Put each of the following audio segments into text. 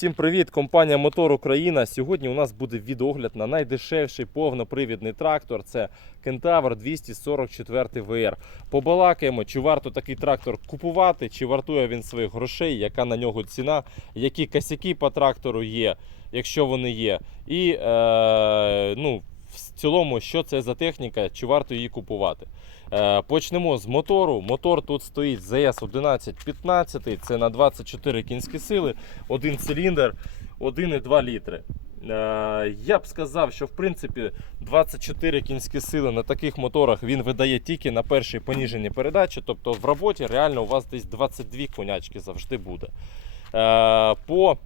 всім привіт! Компанія Мотор Україна. Сьогодні у нас буде відогляд на найдешевший повнопривідний трактор. Це Кентавр 244 VR. Побалакаємо, чи варто такий трактор купувати, чи вартує він своїх грошей, яка на нього ціна, які косяки по трактору є, якщо вони є. І е, ну, в цілому, що це за техніка, чи варто її купувати. Е, Почнемо з мотору. Мотор тут стоїть ZS 1115, це на 24 кінські сили, один циліндр, 1,2 літри. Е, Я б сказав, що в принципі 24 кінські сили на таких моторах він видає тільки на першій поніженій передачі. Тобто в роботі реально у вас десь 22 конячки завжди буде. Е, По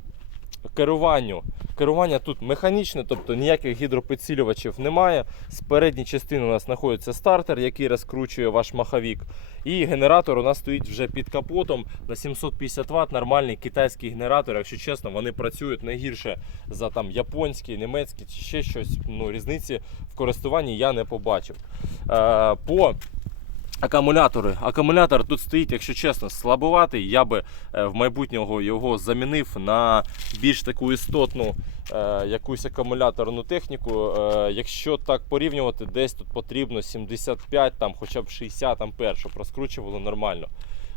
керуванню. Керування тут механічне, тобто ніяких гідропідсилювачів немає. З передньої частини у нас знаходиться стартер, який розкручує ваш маховік. І генератор у нас стоїть вже під капотом на 750 Вт. Нормальний китайський генератор. Якщо чесно, вони працюють не гірше за там японські, німецькі чи ще щось. Ну, різниці в користуванні я не побачив. Е, по Акумулятори. Акумулятор тут стоїть, якщо чесно, слабуватий. Я би е, в майбутнього його замінив на більш таку істотну е, якусь акумуляторну техніку. Е, якщо так порівнювати, десь тут потрібно 75, там, хоча б 60 ампер, щоб розкручувало нормально.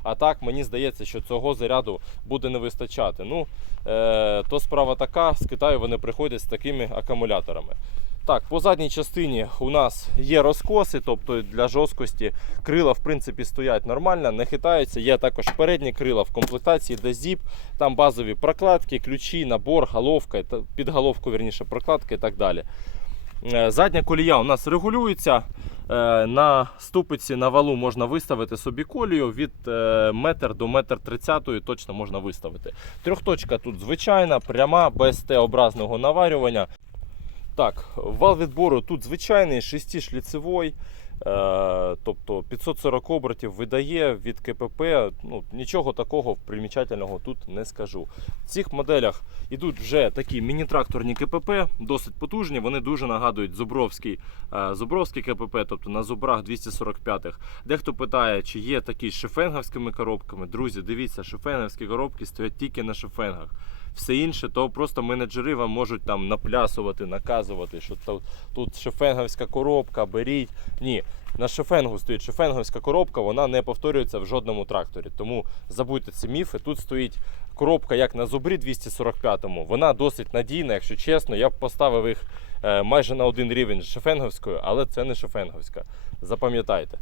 А так мені здається, що цього заряду буде не вистачати. Ну, е, то справа така, з Китаю вони приходять з такими акумуляторами. Так, по задній частині у нас є розкоси, тобто для жорсткості крила в принципі стоять нормально, не хитаються. Є також передні крила в комплектації, де зіп, там базові прокладки, ключі, набор, головка, та- під головку вірніше прокладки і так далі. Е, Задня колія у нас регулюється. Е, На ступиці на валу можна виставити собі колію від е, метр до метр тридцятої точно можна виставити. Трьохточка тут звичайна, пряма, без Т-образного наварювання. Так, вал відбору тут звичайний, 6-шліцевий, е, тобто 540 обертів видає від КПП. Ну, нічого такого примічательного тут не скажу. В цих моделях йдуть вже такі міні-тракторні КПП, досить потужні. Вони дуже нагадують Зубровський, е, Зубровський КПП, тобто на зубрах 245-х. Дехто питає, чи є такі з шифенговськими коробками. Друзі, дивіться, шифенговські коробки стоять тільки на шифенгах. Все інше, то просто менеджери вам можуть там наплясувати, наказувати, що то, тут шефенговська коробка, беріть. Ні, на шефенгу стоїть шефенговська коробка, вона не повторюється в жодному тракторі. Тому забудьте ці міфи. Тут стоїть коробка, як на зубрі 245-му. Вона досить надійна, якщо чесно. Я б поставив їх е, майже на один рівень з шефенговською, але це не шефенговська. Запам'ятайте.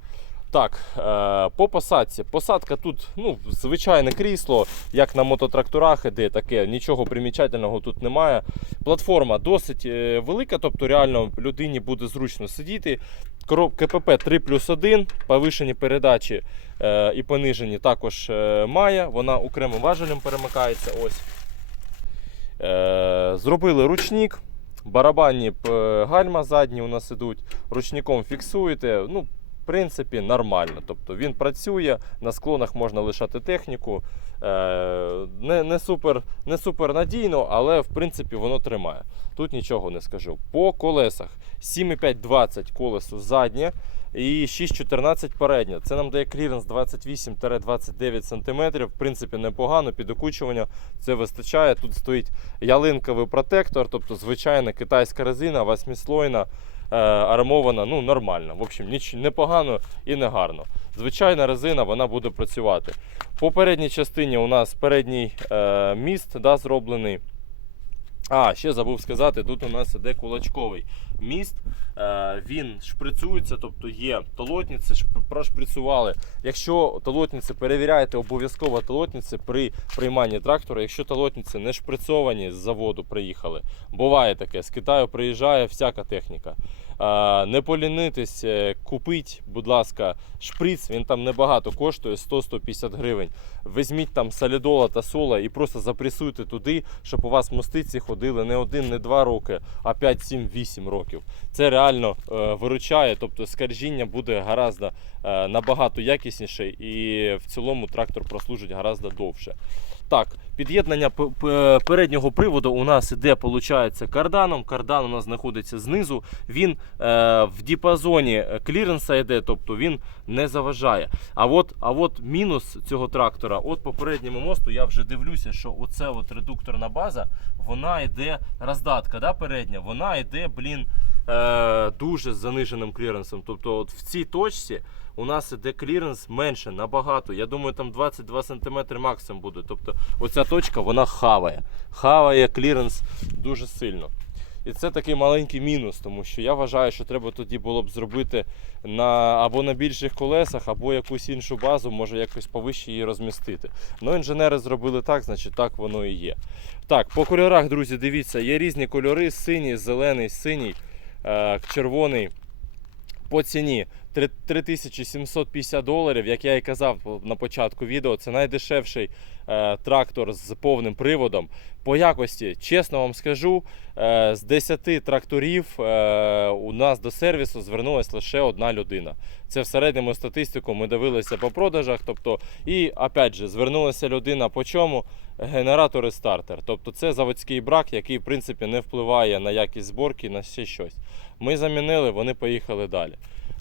Так, е, по посадці. Посадка тут ну, звичайне крісло, як на мототракторах іде таке, нічого примічательного тут немає. Платформа досить е, велика, тобто реально людині буде зручно сидіти. Короб КПП 3 плюс 1, повишені передачі е, і понижені також має. Вона окремим важелем перемикається. Ось. Зробили ручник. Барабанні гальма задні у нас ідуть, ручником фіксуєте. Ну, принципі, нормально. Тобто він працює, на склонах можна лишати техніку. Е, не, не, супер, не супер надійно, але в принципі воно тримає. Тут нічого не скажу. По колесах 7,5-20 колесо заднє і 6,14 переднє. Це нам дає кліренс 28-29 см. В принципі, непогано, під окучування це вистачає. Тут стоїть ялинковий протектор, тобто звичайна китайська резина, восьмислойна е, армована, ну нормально. В общем, ніч, непогано і не гарно. Звичайна резина вона буде працювати. По передній частині у нас передній е, міст да, зроблений. А, ще забув сказати, тут у нас іде кулачковий міст. Е, він шприцюється, тобто є толотниці, шп- прошприцювали. Якщо толотниці перевіряєте, обов'язково толотниці при прийманні трактора. Якщо толотниці не шприцовані з заводу приїхали, буває таке, з Китаю приїжджає всяка техніка. Е, не полінитись, е, купіть, будь ласка, шприц, він там небагато коштує 100-150 гривень. Візьміть там солідола та сола і просто запресуйте туди, щоб у вас мостиці ходили не один, не два роки, а 5, 7, 8 років. Це реально е, виручає, тобто скаржіння буде гораздо е, набагато якісніше і в цілому трактор прослужить гораздо довше. Так, Під'єднання п- переднього приводу у нас іде, виходить, карданом. Кардан у нас знаходиться знизу. Він е, в діпазоні е, кліренса йде, тобто він не заважає. А от, а от мінус цього трактора, от по передньому мосту, я вже дивлюся, що оце от редукторна база, вона йде роздатка, да, передня, вона йде, блін, е, дуже заниженим кліренсом. Тобто от в цій точці у нас іде кліренс менше набагато. Я думаю, там 22 см максимум буде. Тобто оця точка вона хаває. Хаває кліренс дуже сильно. І це такий маленький мінус, тому що я вважаю, що треба тоді було б зробити на або на більших колесах, або якусь іншу базу, може якось повище її розмістити. Ну, інженери зробили так, значить так воно і є. Так, по кольорах, друзі, дивіться, є різні кольори: синій, зелений, синій, червоний. По ціні 3750 доларів, як я і казав на початку відео, це найдешевший е, трактор з повним приводом. По якості, чесно вам скажу, е, з 10 тракторів е, у нас до сервісу звернулася лише одна людина. Це в середньому статистику ми дивилися по продажах. Тобто, і опять же, звернулася людина по чому? Генератор і стартер. Тобто це заводський брак, який в принципі не впливає на якість зборки, на ще щось. Ми замінили, вони поїхали далі.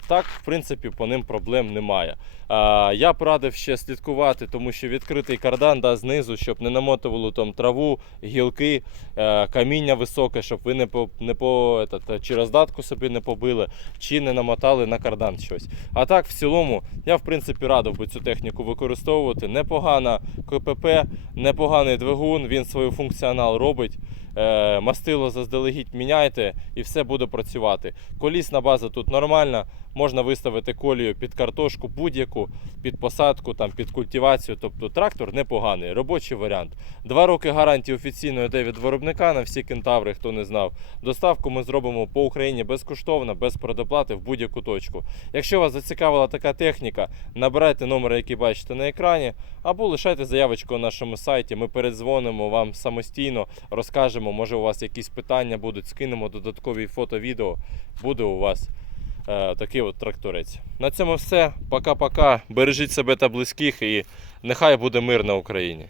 Так, в принципі, по ним проблем немає. А, я б радив ще слідкувати, тому що відкритий кардан да, знизу, щоб не намотувало там траву, гілки, е, каміння високе, щоб ви не по, не по етат, чи роздатку собі не побили, чи не намотали на кардан щось. А так, в цілому, я в принципі радив би цю техніку використовувати. Непогана КПП, непоганий двигун, він свою функціонал робить. Е, мастило заздалегідь міняйте і все буде працювати. Колісна база тут нормальна, можна виставити колію під картошку будь-яку, під посадку, там, під культивацію. Тобто трактор непоганий, робочий варіант. Два роки гарантії офіційно йде від виробника на всі кентаври, хто не знав. Доставку ми зробимо по Україні безкоштовно, без предоплати в будь-яку точку. Якщо вас зацікавила така техніка, набирайте номер, який бачите на екрані, або лишайте заявочку на нашому сайті. Ми передзвонимо вам самостійно, розкажемо, може у вас якісь питання будуть, скинемо додаткові фото, відео. Буде у вас е, такий от тракторець. На цьому все. Пока-пока. Бережіть себе та близьких і нехай буде мир на Україні.